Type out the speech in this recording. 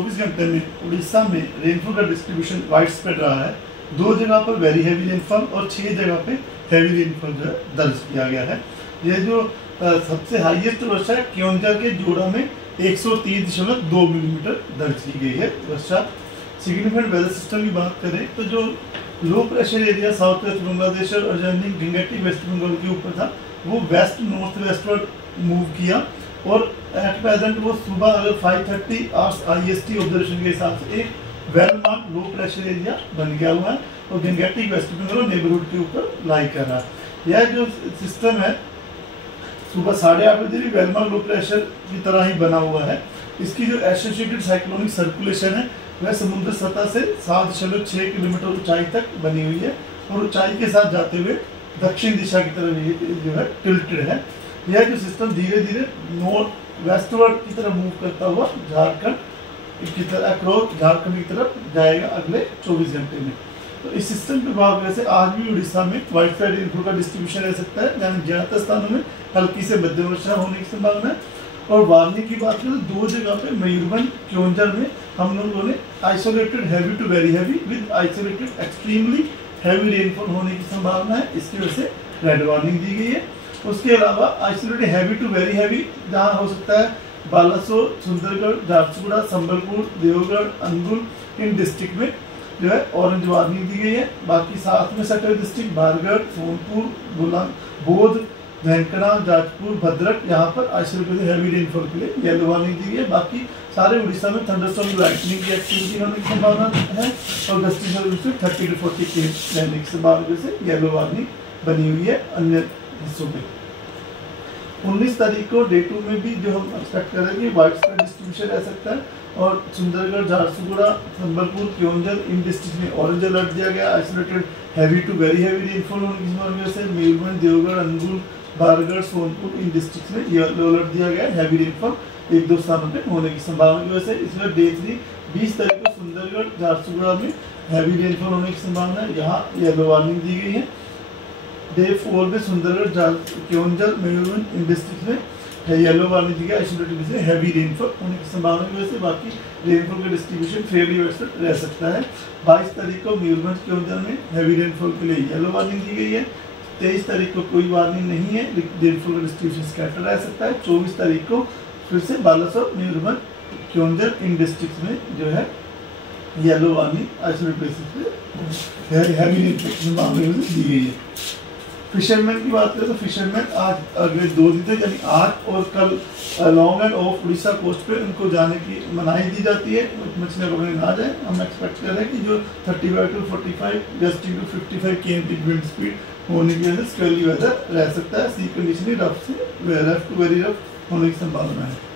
24 घंटे में उड़ीसा में रेनफॉल का डिस्ट्रीब्यूशन वाइड स्प्रेड रहा है। 2 जगह पर वेरी हैवी रेनफॉल और 6 जगह पे हैवी रेनफॉल जो है दर्ज किया गया है। यह जो सबसे हाईएस्ट वर्षा है क्योंझार के जोड़ा में 130.2 मिलीमीटर दर्ज की गई है वर्षा। सिग्निफिकेंट वेदर सिस्टम की बात करें तो जो low pressure area south west Bangladesh और अर्जेंटीना गंगेटिक वेस्ट बंगाल के ऊपर था वो वेस्ट नॉर्थ वेस्टवर्ड मूव किया और एट प्रेजेंट वो सुबह अगर 5:30 आवर्स IST ऑब्जर्वेशन के हिसाब से एक well marked low pressure area बन गया हुआ है और गंगेटिक वेस्ट बंगाल नेबरहुड के ऊपर लाई कर रहा है। यह जो सिस्टम है सुबह 8:30 बजे भी वेल मार्क्ड लो प्रेशर की तरह ही बना हुआ है। इसकी जो एसोसिएटेड साइक्लोनिक सर्कुलेशन है वह समुद्र सतह से 7.6 किलोमीटर ऊंचाई तक बनी हुई है और ऊंचाई के साथ जाते हुए दक्षिण दिशा की तरफ ये जो है टिल्टेड है। यह जो सिस्टम धीरे धीरे नॉर्थ वेस्टवर्ड की तरफ मूव करता हुआ झारखंड की तरफ अक्रॉस झारखंड की तरफ जाएगा अगले 24 घंटे में। तो इस सिस्टम के प्रभाव वजह से आज भी उड़ीसा में वाइड स्प्रेड रेनफॉल का डिस्ट्रीब्यूशन रह सकता है, यानी ज्यादातर स्थानों में हल्की से मध्यम वर्षा होने की संभावना है। और वार्निंग की बात करें तो 2 जगह पे मयूरभंज क्योंझार में हम लोगों ने isolated heavy to very heavy with isolated extremely heavy rainfall होने की संभावना है, इसकी वजह से रेड वार्निंग दी गई है। उसके अलावा isolated heavy to very heavy जहाँ हो सकता है बालासोर, सुंदरगढ़, झारसुगुड़ा, संबलपुर, देवगढ़, अनुगुल इन डिस्ट्रिक्ट में जो है ऑरेंज वार्निंग दी गई है। बाकी साथ में सटे डिस्ट्रिक्ट बारगढ़, सोनपुर, बोध, धनकड़ा, जाजपुर, भद्रक यहाँ पर आइसोलेटेड हैवी रेनफॉल के लिए येलो वार्निंग दी है। बाकी सारे उड़ीसा में थंडरस्टॉर्म लाइटनिंग की एक्टिविटी होने की संभावना है और गस्ती से 30 to 40 km रहने की संभावना से येलो वार्निंग बनी हुई है अन्य हिस्सों में। 19 तारीख को डे 2 में भी जो हम एक्सपेक्ट कर रहे हैं कि वाइड स्प्रेड डिस्ट्रीब्यूशन रह सकता है और सुंदरगढ़, झारसुगुड़ा, संबलपुर, क्योंझार इन डिस्ट्रिक्ट में ऑरेंज अलर्ट दिया गया। Isolated heavy to very heavy rainfall होने की संभावना से मयूरभंज, देवगढ़, अनुगुल, बारगढ़, सोनपुर इन डिस्ट्रिक्ट में येलो अलर्ट दिया गया है। हैवी रेनफॉल 1-2 स्थानों पे होने की संभावना की वजह से इसमें डे 3 20 तारीख को सुंदरगढ़, झारसुगुड़ा में हैवी रेनफॉल होने की संभावना है, यहाँ येलो वार्निंग दी गई है। डे 4 में सुंदरगढ़, क्योंझार, मयूरभंज इन डिस्ट्रिक्ट में येलो वार्निंग दी गई आइसोलेटेड से हैवी रेनफॉल होने की संभावना की वजह से। बाकी रेनफॉल का डिस्ट्रीब्यूशन फेयरली वेस्टर्न रह सकता है। 22 तारीख को मयूरभंज, क्योंझार में हैवी रेनफॉल के लिए येलो वार्निंग दी गई है। 23 तारीख को कोई वार्निंग नहीं है, रेनफॉल का डिस्ट्रीब्यूशन स्कैटर रह सकता है। 24 तारीख को फिर से बालासोर, मयूरभंज, क्योंझार इन डिस्ट्रिक्ट में जो है येलो वार्निंग आइसोलेटेड बेसिस पे हैवी रेनफॉल मामले में दी गई है। फिशरमैन की बात करें तो फिशरमैन आज अगले 2 दिन तक यानी आज और कल long end of Orissa coast पे उनको जाने की मनाही दी जाती है, मछलियाँ पकड़ने ना जाए। हम एक्सपेक्ट कर रहे हैं कि जो 35 to 45 gusting to 55 km wind speed होने की वजह से स्क्वेली वेदर रह सकता है। सी कंडीशन रफ से रफ टू वेरी रफ होने की संभावना है।